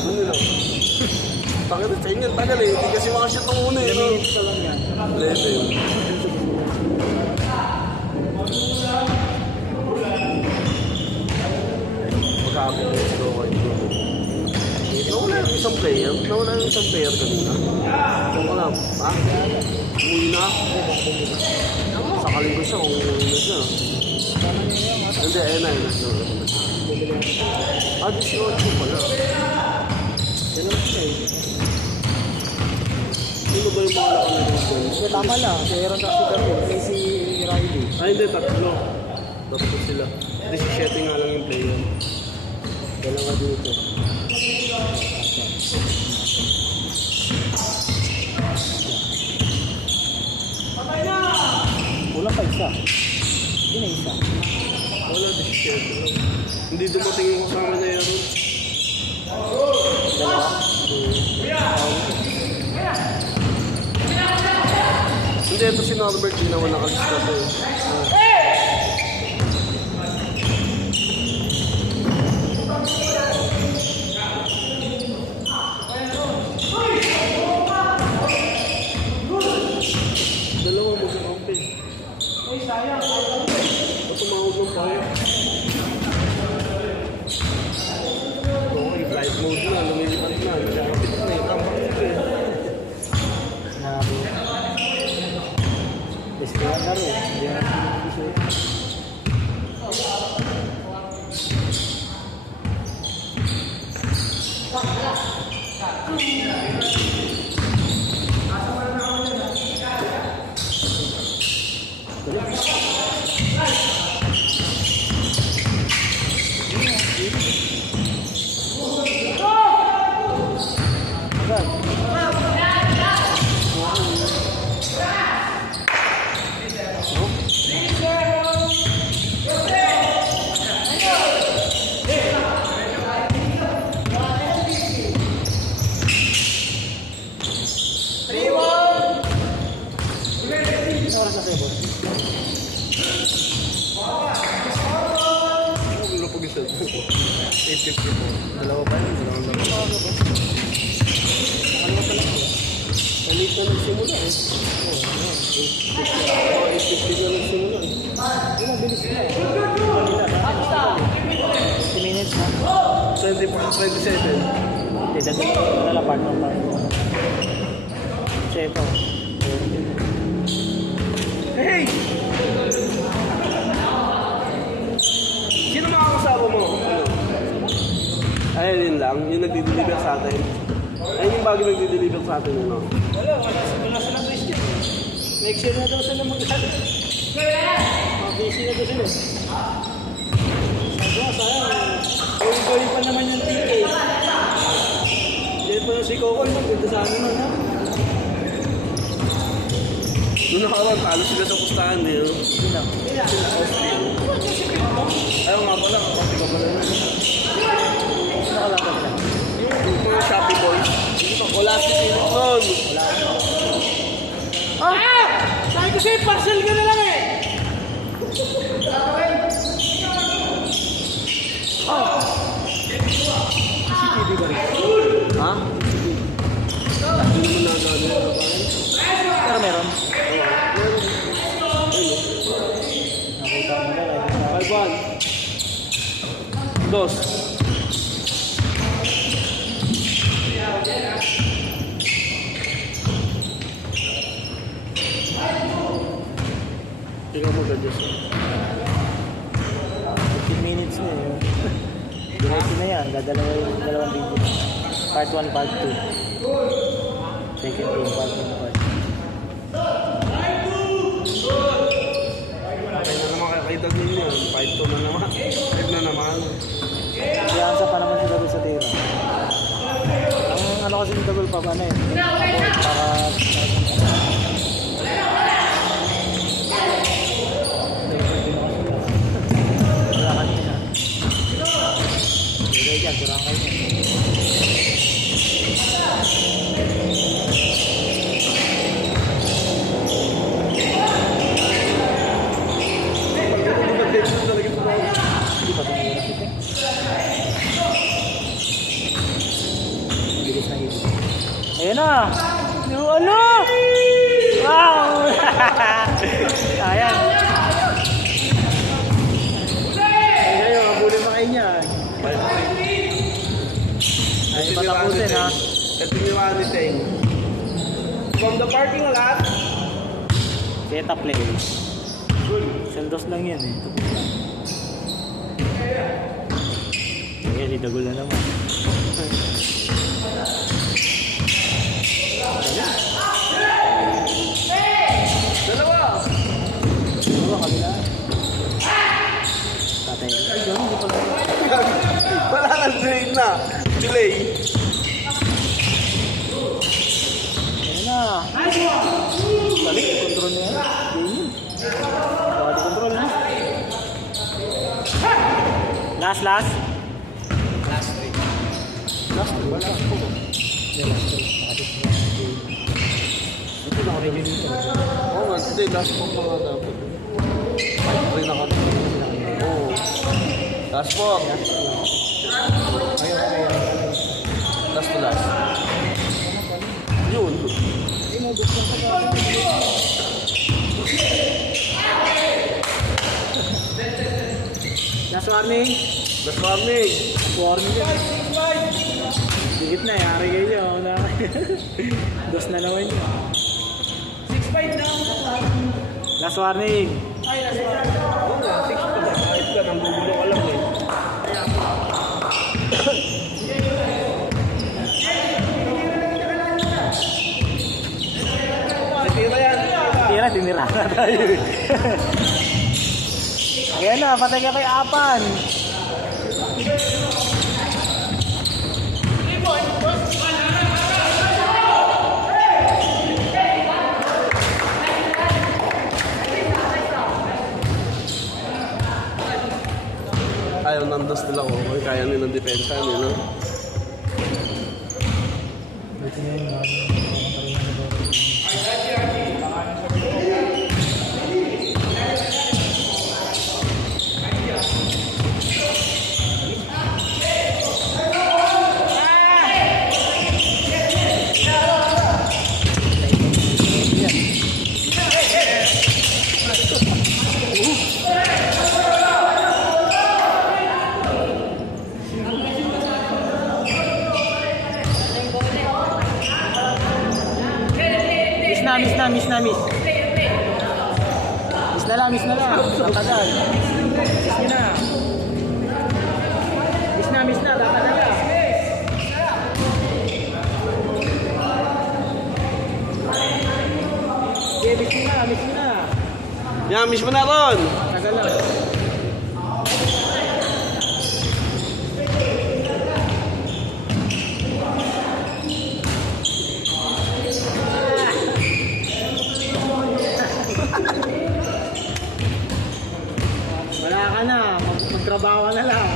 Ano lang? Tagal na sa inyo, tagal eh. Hindi kasi makashoot ng una eh. 3 minutes ka lang yan. 11. Magkakapit na ito kayo. Nawala yung isang player. Nawala yung isang player kanina. Kung wala, ha? Umuwi na. Sakaling ko siya kung umuwi na siya. Hindi, ayun na. 18 pala. Ganun siya eh. Sino ba yung mga nakalagay ko? Tama lang. Si Aaron at si David. May si Riley. Ay, hindi. Tatlo sila. 17 nga lang yung player. Dalawa dito. Kulang pa isa. Hindi na isa. Wala, 17 lang. Hindi dumating yung kasama na yan. Dalawa. Hindi, ito si Norbert. Hindi naman nakalista to eh. Dalawa mo sa kampi. O tumawag ng payo. Okay, flight mode na. Lumilipat na. Nagkakapit na eh. Tama ito eh. Sinabi. Best kaya na rin. Hindi na rin. Oras na kayo, boss. Ano na pag-isa? 8:54. Dalawa pa yun. Ano na Ano ba talaga? Palit na nagsimula eh. Oo, 8:50 na nagsimula eh. Yung mabilis na eh. 50 minutes na. 27. Hindi, dala part ng part. Chepo. Hey! Sino makakasama mo? Ayun yun lang, yung nagdi-deliver sa atin. Ayun yung bago nagdi-deliver sa atin, ano? Wala sila Christian. Next year na daw sila mag-alala. Busy na daw sila. Sabi ko, sayang. Going pa naman yung TK. Diyan pa na si Coco, ganda sa ano na. Noong nakawag, talo sila sa pustahan eh. Sino? Ayaw nga pala, kapatid ko pala na. Sino kalaban sila? Yung mga Shopee boys. Wala si Sino nun. Ah! Sabi ko sa'yo, parcel ka na lang eh! Oh! CCTV ba rin? Ha? Hindi naman nagano yung babae. Pero meron. Ayun o. Nakita ko nila. 5-1. Dos. Tingnan mo gadget. 15 minutes na eh. Diretso na yan. Dadalawa yung dalawang video. Part 1, part 2. Second game, part 1, part 2. Kaya na naman kay Dagin yun. 5-2 na naman. 5 na naman. Siyansa pa naman sila doon sa tira. Ang ano kasi yung double pa ba na eh. Para... Wala kanina. Hindi dyan, kurang kayo. Hindi pa tumira kita. Ayan na. Yung ano? Wow! Ayan. Ayan yung abulin pa kayo niyan. Ay, patapusin ha. Continuous ni Teng. From the parking lot. Set up play. Sandos lang yan eh. Ayan, idagol na naman. Dalawa. Dalawa, kabila. Tatay. Ay, gano'n, hindi pala. Wala nang delay na. Delay. Ayan na. Balik, control na yan. Ganyan. Bawat control na. Last. Last 3. Last 3. Wala po. Ito na kami dito. Oo nga, hindi. Last po pa nga dapat. 5-3 na kami. Oo. Last po. Last to last. Yun. Last warning. Last warning. Warning yan. Sigit na, yari kayo. Dos na naman yun. 6-5 na. Last warning. Oo nga, 6 pa na. 5 ka, nang bubulo ka lang eh. Tira yan. Tira, tinira na tayo. Ayan na, patay ka kay Apan. Ayaw ng dos nila ko. Kaya nilang depensa nila. Buti na yun, Miss na. Miss na lang. Tatagal. Miss na. Tatagal. Miss na. Yan, miss mo na ron. Tatagal lang. Wala ka na, magtrabaho ka na lang.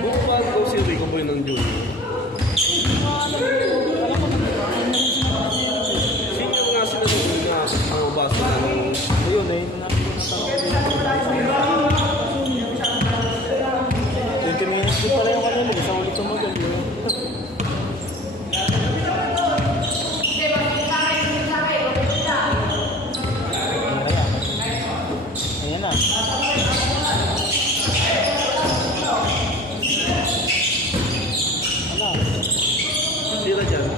Bukpag ko si Rico Boy ng June. Senior nga sila ng June na ang basa na ng... Ayun, eh. 20 minutes din pala yung kanila. Isang ulit tumagal. Ayan na. Sila dyan.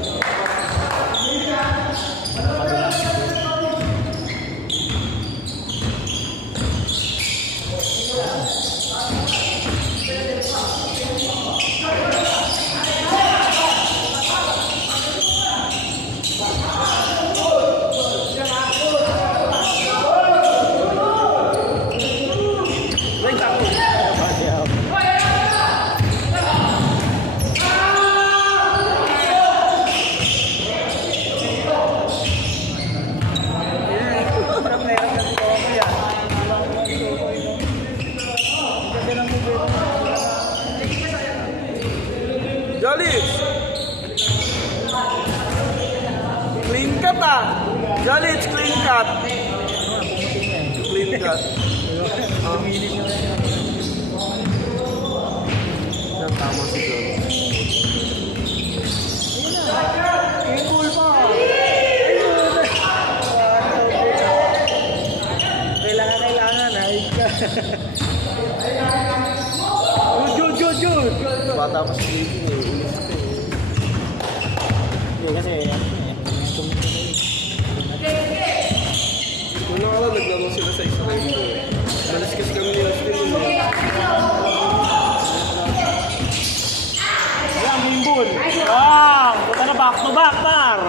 Jolix! Clean cut ah! Jolix, clean cut! Clean cut. siya, tama si John. Yung goal pa. Ayun. Kailangan. Ayos ka. Good. Bata pa si Living eh. Inis ka eh. Hindi kasi, Kung nakala, naglaro sila sa Israel ko eh. Malis kasi kami ni Austin yun eh. Ayan, main ball. Punta na back to back, par.